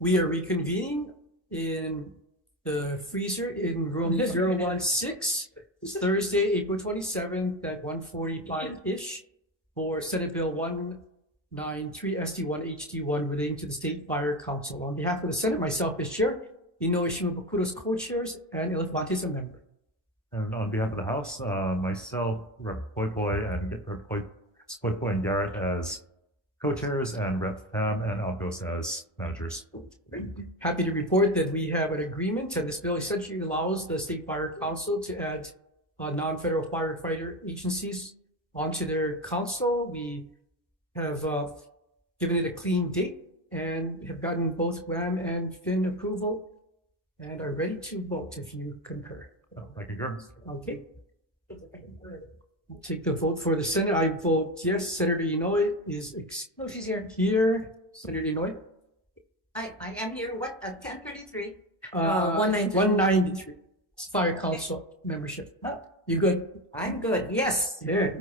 We are reconvening in the freezer in room 016. It's Thursday, April 27th at 1:45-ish for Senate Bill 193 SD1 HD1 relating to the State Fire Council. On behalf of the Senate, myself as chair, Inoue Shimabukuro's co-chairs, and Elefante is a member. And on behalf of the House, myself, Rep. Poi Poi and Garrett as co-chairs, and Rep. Pam and Alcos as managers. Happy to report that we have an agreement, and this bill essentially allows the State Fire Council to add non-federal firefighter agencies onto their council. We have given it a clean date and have gotten both WAM and FIN approval and are ready to vote if you concur. I concur. Okay. I'll take the vote for the Senate. I vote yes. Senator Inoue is she's here. here. Senator Inoue? I am here. What? At 10:33. 193. It's Fire Council membership. Oh. You good? I'm good. Yes. Yeah.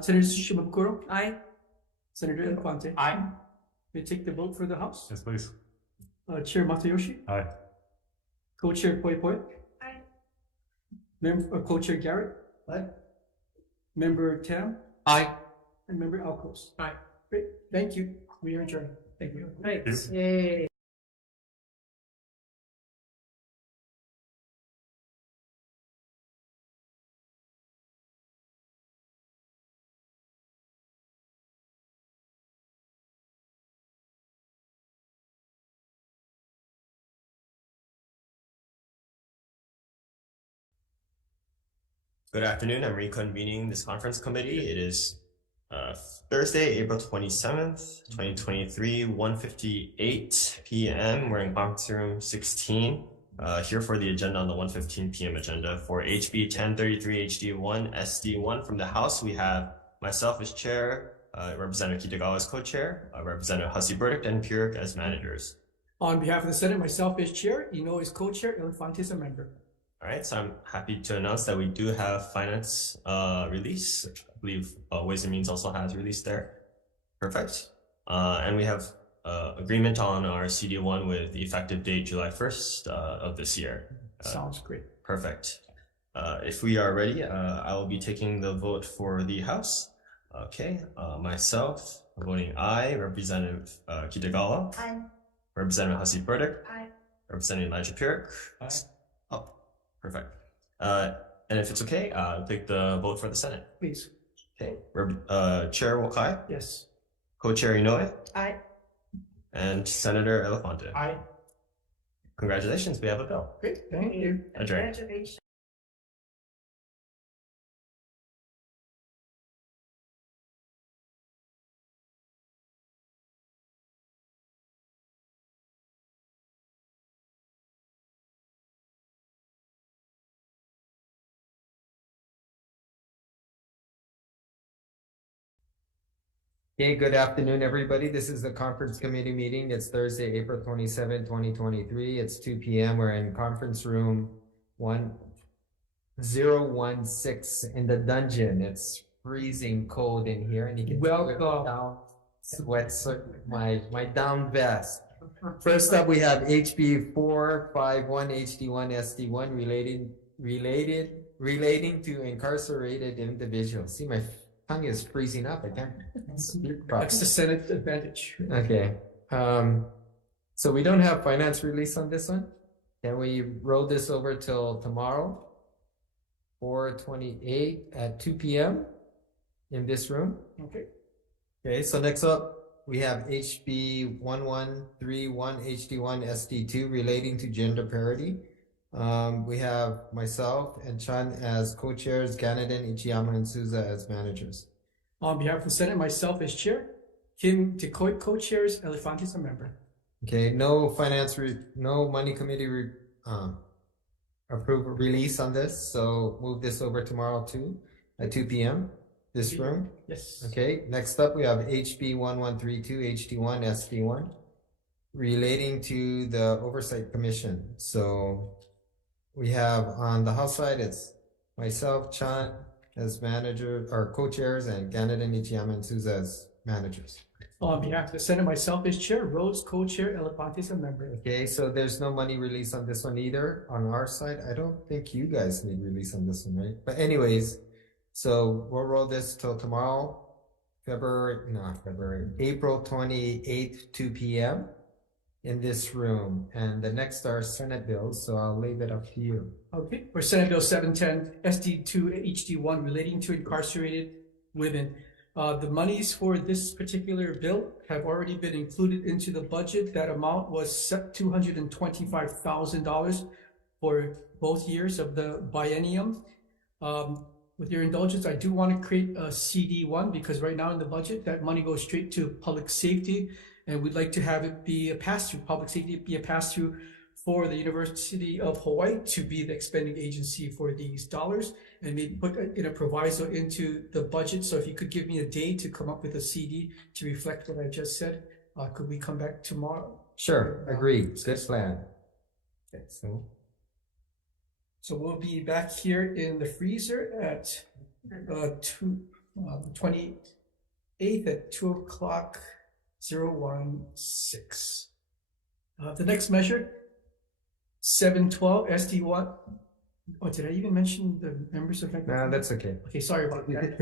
Senator Shimabukuro? Aye. Senator Elefante? Aye. We take the vote for the House. Yes, please. Chair Matayoshi? Aye. Co-chair Poi Poi? Aye. Co-chair Garrett? Aye. Member Tam? Aye. And Member Alcos? Aye. Great. Thank you. We are adjourned. Thank you. Thanks. Yay. Good afternoon. I'm reconvening this conference committee. It is Thursday, April 27th, 2023, 1:58 p.m. We're in conference room 16, here for the agenda on the 1:15 p.m. agenda. For HB 1033 HD1 SD1 from the House, we have myself as chair, Representative Kitagawa as co-chair, Representative Hussey Burdick and Pierre as managers. On behalf of the Senate, myself as chair, Inoue is co-chair, Elefante is a member. All right, so I'm happy to announce that we do have finance release. I believe Ways and Means also has release there. Perfect. And we have agreement on our CD1 with the effective date July 1st of this year. Sounds great. Perfect. If we are ready, I will be taking the vote for the House. Okay, myself voting aye, Representative Kitagawa. Aye. Representative Hussey Burdick. Aye. Representative Elijah Pierre. Aye. Oh, perfect. And if it's okay, I'll take the vote for the Senate. Please. Okay. Chair Wokai. Yes. Co-chair Inoue. Aye. And Senator Elefante. Aye. Congratulations, we have a bill. Great. Thank you. Adjourned. Congratulations. Okay, good afternoon, everybody. This is the conference committee meeting. It's Thursday, April 27, 2023. It's 2 p.m. We're in conference room 1016 in the dungeon. It's freezing cold in here, and you can down sweat my down vest. First up, we have HB 451 HD1 SD1 relating to incarcerated individuals. See, my tongue is freezing up. I can't speak properly. That's the Senate advantage. Okay. So we don't have finance release on this one. Can we roll this over till tomorrow, 4/28 at 2 p.m. in this room? Okay. Okay. So next up, we have HB 1131 HD1 SD2 relating to gender parity. We have myself and Chan as co-chairs, Ganaden, Ichiyama, and Souza as managers. On behalf of the Senate, myself as chair, Kim Decoit co-chairs, Elefante is a member. Okay, no no money committee approve release on this, so move this over tomorrow too at 2 p.m. this room. Yes. Okay, next up we have HB 1132 HD1 SD1 relating to the Oversight Commission. So we have on the House side, it's myself, Chan as manager or co-chairs, and Ganaden, Ichiyama, and Souza as managers. On behalf of the Senate, myself as chair, Rhodes co-chair, Elefantes a member. Okay, so there's no money released on this one either on our side. I don't think you guys need release on this one, right? But anyways, so we'll roll this till tomorrow, April 28th, 2 p.m. in this room. And the next are Senate bills, so I'll leave it up to you. Okay, for Senate Bill 710, SD2 HD1 relating to incarcerated women. The monies for this particular bill have already been included into the budget. That amount was set $225,000 for both years of the biennium. With your indulgence, I do want to create a CD1 because right now in the budget, that money goes straight to public safety, and we'd like to have it be a pass-through, public safety be a pass-through for the University of Hawaii to be the expending agency for these dollars, and maybe put in a proviso into the budget. So if you could give me a day to come up with a CD to reflect what I just said, could we come back tomorrow? Sure, agreed. Good plan. Okay, so we'll be back here in the freezer at the 28th at 2:00:016. The next measure, 712 SD1. Oh, did I even mention the members of that? No, that's okay. Okay, sorry about that.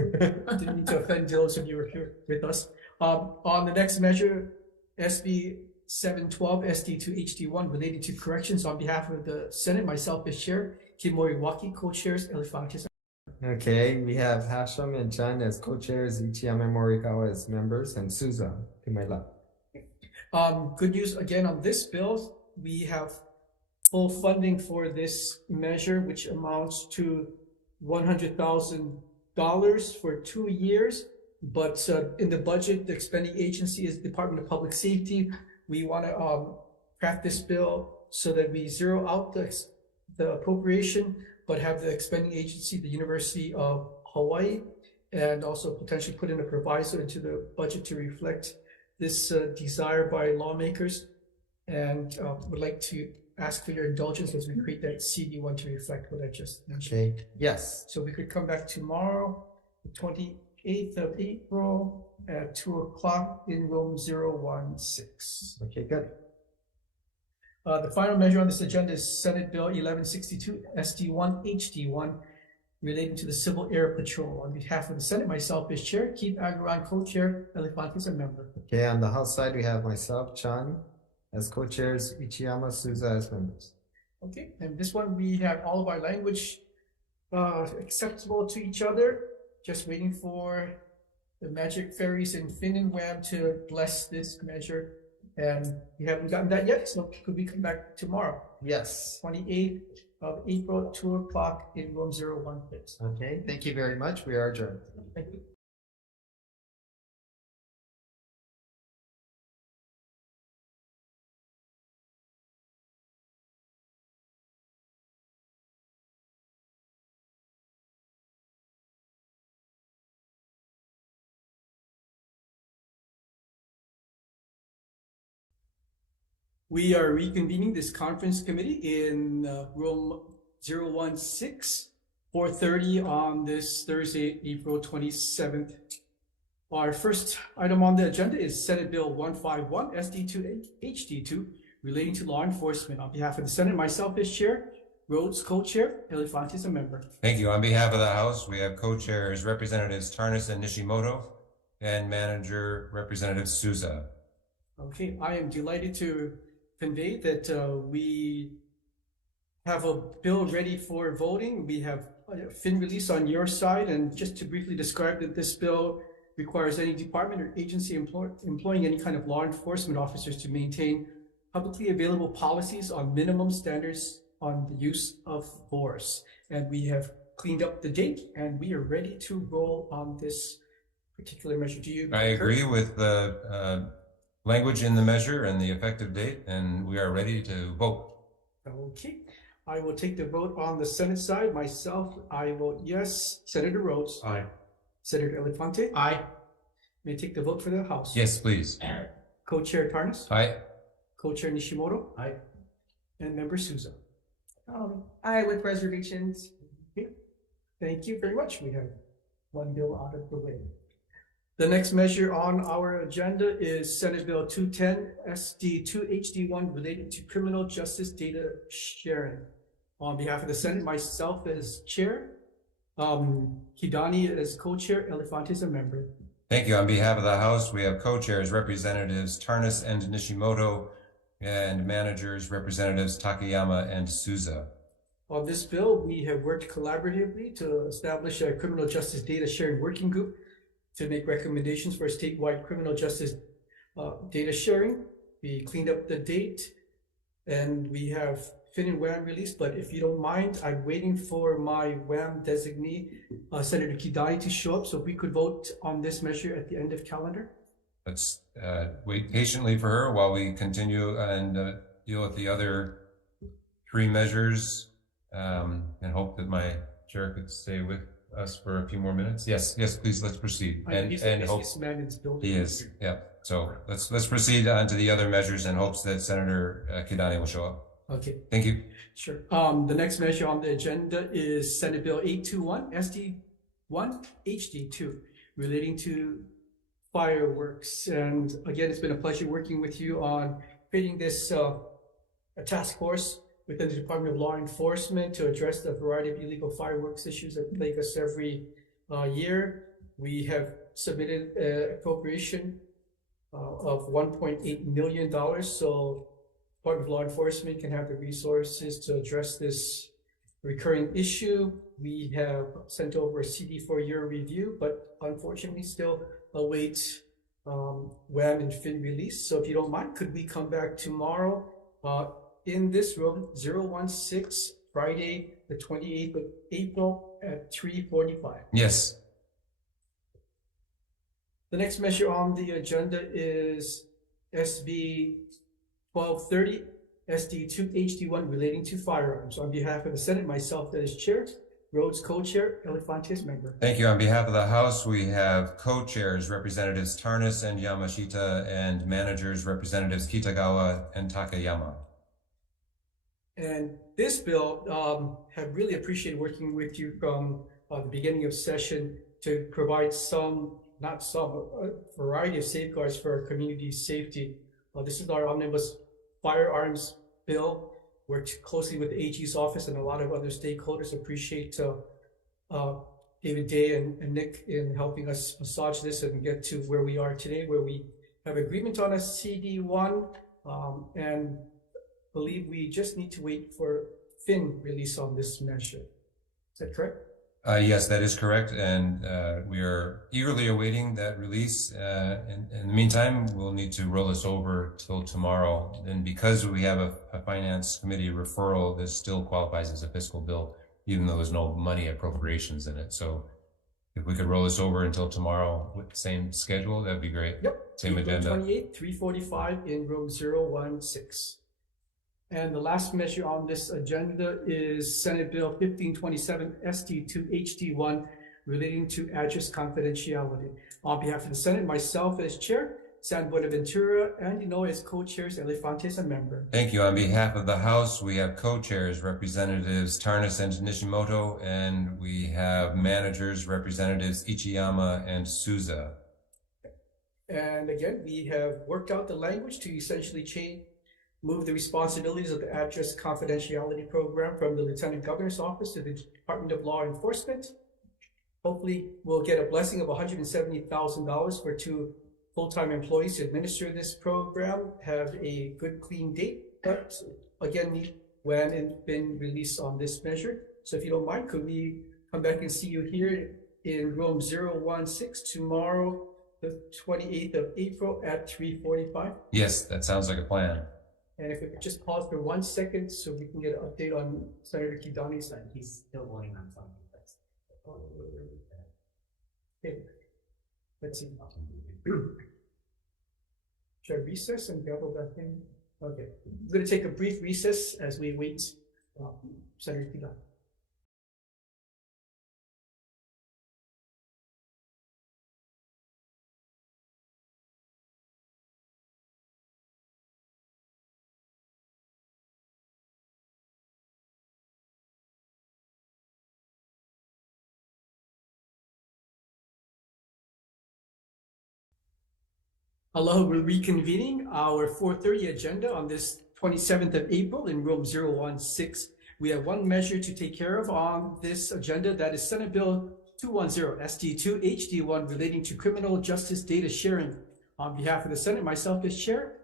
Didn't mean to offend those of you who are here with us. On the next measure, SB 712 SD2 HD1 related to corrections, on behalf of the Senate, myself as chair, Kim Moriwaki co-chairs, Elefantes. Okay, we have Hashem and Chan as co-chairs, Ichiyama and Morikawa as members, and Souza to my left. Good news again on this bill. We have full funding for this measure, which amounts to $100,000 for 2 years. But in the budget, the expending agency is Department of Public Safety. We want to craft this bill so that we zero out the appropriation, but have the expending agency, the University of Hawaii, and also potentially put in a proviso into the budget to reflect this desire by lawmakers. And would like to ask for your indulgence as we create that CD1 to reflect what I just mentioned. Okay, yes. So we could come back tomorrow, the 28th of April at 2:00 in room 016. Okay, good. The final measure on this agenda is Senate Bill 1162 SD1 HD1 relating to the Civil Air Patrol. On behalf of the Senate, myself as chair, Keith Agaran co-chair, Elefantes a member. Okay, on the House side, we have myself, Chan, as co-chairs, Ichiyama, Souza as members. Okay, and this one we have all of our language acceptable to each other. Just waiting for the magic fairies in Finn and Wham to bless this measure. And we haven't gotten that yet, so could we come back tomorrow? Yes. 28th of April, 2:00 in room 016. Okay, thank you very much. We are adjourned. Thank you. We are reconvening this conference committee in room 016, 4:30 on this Thursday, April 27th. Our first item on the agenda is Senate Bill 151 SD2 HD2 relating to law enforcement. On behalf of the Senate, myself as chair, Rhodes co-chair, Elefantes a member. Thank you. On behalf of the House, we have co-chairs Representatives Tarnas and Nishimoto and Manager Representative Souza. Okay, I am delighted to convey that we have a bill ready for voting. We have a fin release on your side, and just to briefly describe that this bill requires any department or agency employing any kind of law enforcement officers to maintain publicly available policies on minimum standards on the use of force. And we have cleaned up the date, and we are ready to roll on this particular measure. Do you? I agree with the language in the measure and the effective date, and we are ready to vote. Okay, I will take the vote on the Senate side. Myself, I vote yes. Senator Rhodes. Aye. Senator Elefante. Aye. May I take the vote for the House? Yes, please. Co-chair Tarnas. Aye. Co-chair Nishimoto. Aye. And member Souza. Aye with reservations. Okay. Thank you very much. We have one bill out of the way. The next measure on our agenda is Senate Bill 210 SD2 HD1 related to criminal justice data sharing. On behalf of the Senate, myself as chair, Kidani as co-chair, Elefante as a member. Thank you. On behalf of the House, we have co-chairs Representatives Tarnas and Nishimoto, and managers Representatives Takayama and Souza. On this bill, we have worked collaboratively to establish a criminal justice data sharing working group to make recommendations for statewide criminal justice data sharing. We cleaned up the date and we have Fin and WHAM released, but if you don't mind, I'm waiting for my WHAM designee, Senator Kidani, to show up so we could vote on this measure at the end of calendar. Let's wait patiently for her while we continue and deal with the other three measures, and hope that my chair could stay with us for a few more minutes. Yes, please, let's proceed. He's the busiest man in this building. He is, yeah. So let's proceed on to the other measures in hopes that Senator Kidani will show up. Okay. Thank you. Sure. The next measure on the agenda is Senate Bill 821 SD1 HD2 relating to fireworks. And again, it's been a pleasure working with you on creating this a task force within the Department of Law Enforcement to address the variety of illegal fireworks issues that plague us every year. We have submitted an appropriation of $1.8 million. So Department of Law Enforcement can have the resources to address this recurring issue. We have sent over a CD for your review, but unfortunately still await WHAM and Fin release. So if you don't mind, could we come back tomorrow in this room, 016, Friday, the 28th of April at 3:45? Yes. The next measure on the agenda is SB 1230 SD2 HD1 relating to firearms. On behalf of the Senate, myself as chair, Rhodes co-chair, Elefante as member. Thank you. On behalf of the House, we have co-chairs Representatives Tarnas and Yamashita, and managers Representatives Kitagawa and Takayama. And this bill, have really appreciated working with you from the beginning of session to provide a variety of safeguards for our community safety. This is our omnibus firearms bill. Worked closely with the AG's office and a lot of other stakeholders. Appreciate David Day and Nick in helping us massage this and get to where we are today, where we have agreement on a CD1, and believe we just need to wait for Fin release on this measure. Is that correct? Yes, that is correct, and we are eagerly awaiting that release. In the meantime, we'll need to roll this over till tomorrow. And because we have a finance committee referral, this still qualifies as a fiscal bill, even though there's no money appropriations in it. So if we could roll this over until tomorrow with the same schedule, that'd be great. Yep. Same April agenda. 28th, 3:45 in room 016. And the last measure on this agenda is Senate Bill 1527 SD2 HD1 relating to address confidentiality. On behalf of the Senate, myself as chair, San Buenaventura, and as co-chairs, Elefante as a member. Thank you. On behalf of the House, we have co-chairs Representatives Tarnas and Nishimoto, and we have managers Representatives Ichiyama and Souza. And again, we have worked out the language to essentially move the responsibilities of the address confidentiality program from the Lieutenant Governor's office to the Department of Law Enforcement. Hopefully, we'll get a blessing of $170,000 for 2 full-time employees to administer this program, have a good, clean date, but again, need WHAM and Fin release on this measure. So if you don't mind, could we come back and see you here in room 016 tomorrow, the 28th of April at 3:45? Yes, that sounds like a plan. And if we could just pause for 1 second so we can get an update on Senator Kidani's side. He's still voting on something. Okay, let's see. Should I recess and gavel back in? Okay, I'm going to take a brief recess as we wait Senator Kidani. Hello, we're reconvening our 4:30 agenda on this 27th of April in room 016. We have one measure to take care of on this agenda, that is Senate Bill 210, SD2, HD1, relating to criminal justice data sharing. On behalf of the Senate, myself as chair,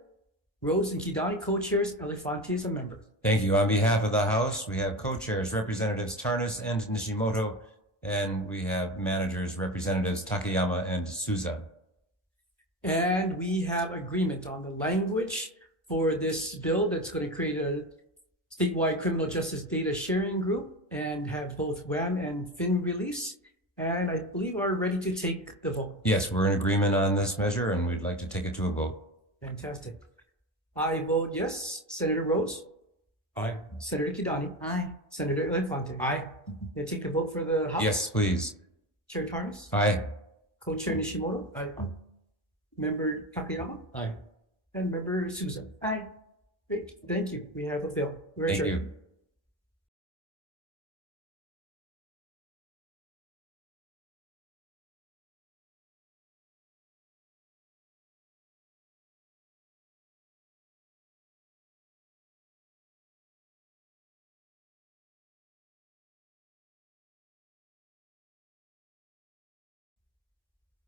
Rose and Kidani co-chairs, Elefante is a member. Thank you. On behalf of the House, we have co-chairs, Representatives Tarnas and Nishimoto, and we have managers, Representatives Takayama and Souza. And we have agreement on the language for this bill that's going to create a statewide criminal justice data sharing group and have both WHAM and FIN release. And I believe are ready to take the vote. Yes, we're in agreement on this measure, and we'd like to take it to a vote. Fantastic. I vote yes. Senator Rose? Aye. Senator Kidani? Aye. Senator Elefante? Aye. Then take the vote for the House? Yes, please. Chair Tarnas? Aye. Co-Chair Nishimoto? Aye. Member Takayama? Aye. And Member Souza? Aye. Great. Thank you. We have a bill. We're Thank adjourned. you.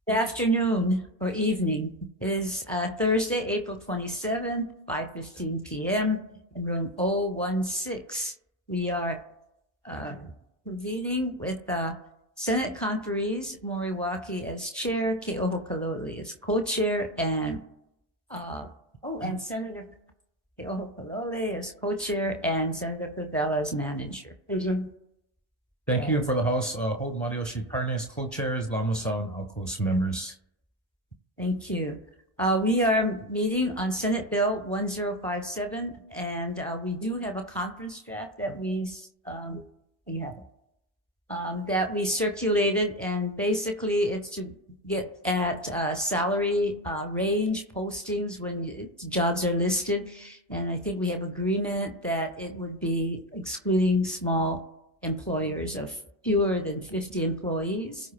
Good afternoon or evening. It is Thursday, April 27th, 5:15 p.m. in room 016. We are convening with Senate conferees, Moriwaki as chair, Ke'oho Kaloli as co-chair, and Senator Ke'oho Kaloli as co-chair, and Senator Favela as manager. Thank you. For the House, Holt Mariyoshi partners, co-chairs, Lamusa and Alcos members. Thank you. We are meeting on Senate Bill 1057, and we do have a conference draft that we circulated, and basically it's to get at salary range postings when jobs are listed, and I think we have agreement that it would be excluding small employers of fewer than 50 employees,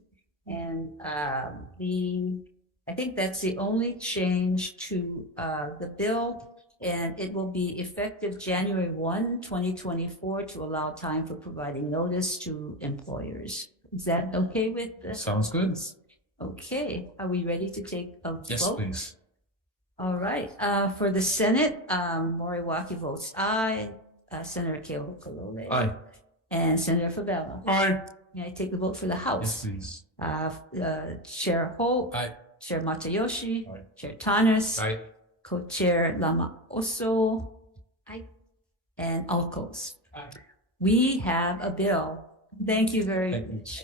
and I think that's the only change to the bill, and it will be effective January 1, 2024 to allow time for providing notice to employers. Is that okay with the? Sounds good. Okay, are we ready to take a vote? Yes, please. All right, for the Senate, Moriwaki votes aye, Senator Ke'oho Kalole. Aye. And Senator Favela. Aye. May I take the vote for the House? Yes, please. Chair Holt. Aye. Chair Matayoshi. Aye. Chair Tanis. Aye. Co-chair Lama Oso. Aye. And Alcos. Aye. We have a bill. Thank you very Thank you. much.